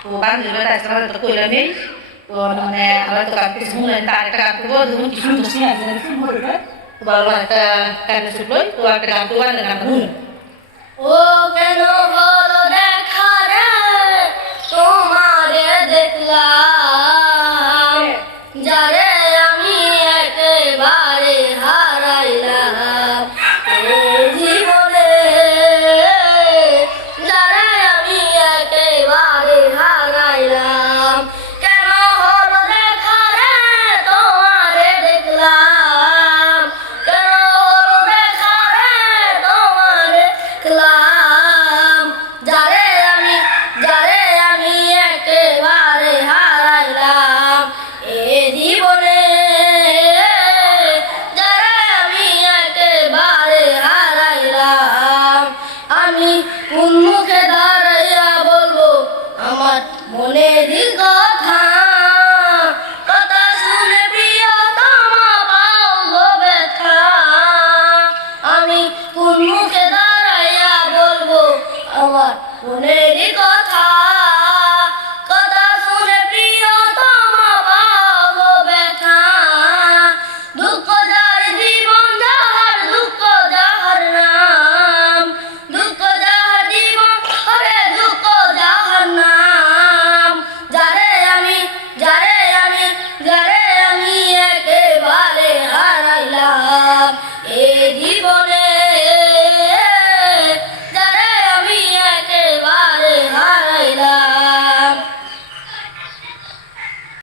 তো বান্ধবীরা তাই আমরা তো কইলা নেই তো মানে আমরা তো কাজ কিছু শুনলেন তার একটা কাজ করবো ধরুন কি সুন্দর সিং আছে তো ভালো একটা কাজ শুনলো তো একটা গান তো গান গান শুনুন ও কেন হলো দেখা রে তোমারে দেখলাম যারে আমি একেবারে হারাইলাম এই জীবনে যারে আমি একেবারে হারাইলাম কেন হলো দেখা রে তোমারে দেখলাম কেন হলো দেখা রে তোমারে দেখলাম যারে আমি একেবারে হারাইলাম এ জীবনে যারে আমি একেবারে হারাইলাম আমি কোন মুখে দাঁড়াইয়া বলবো আমার মনে দিল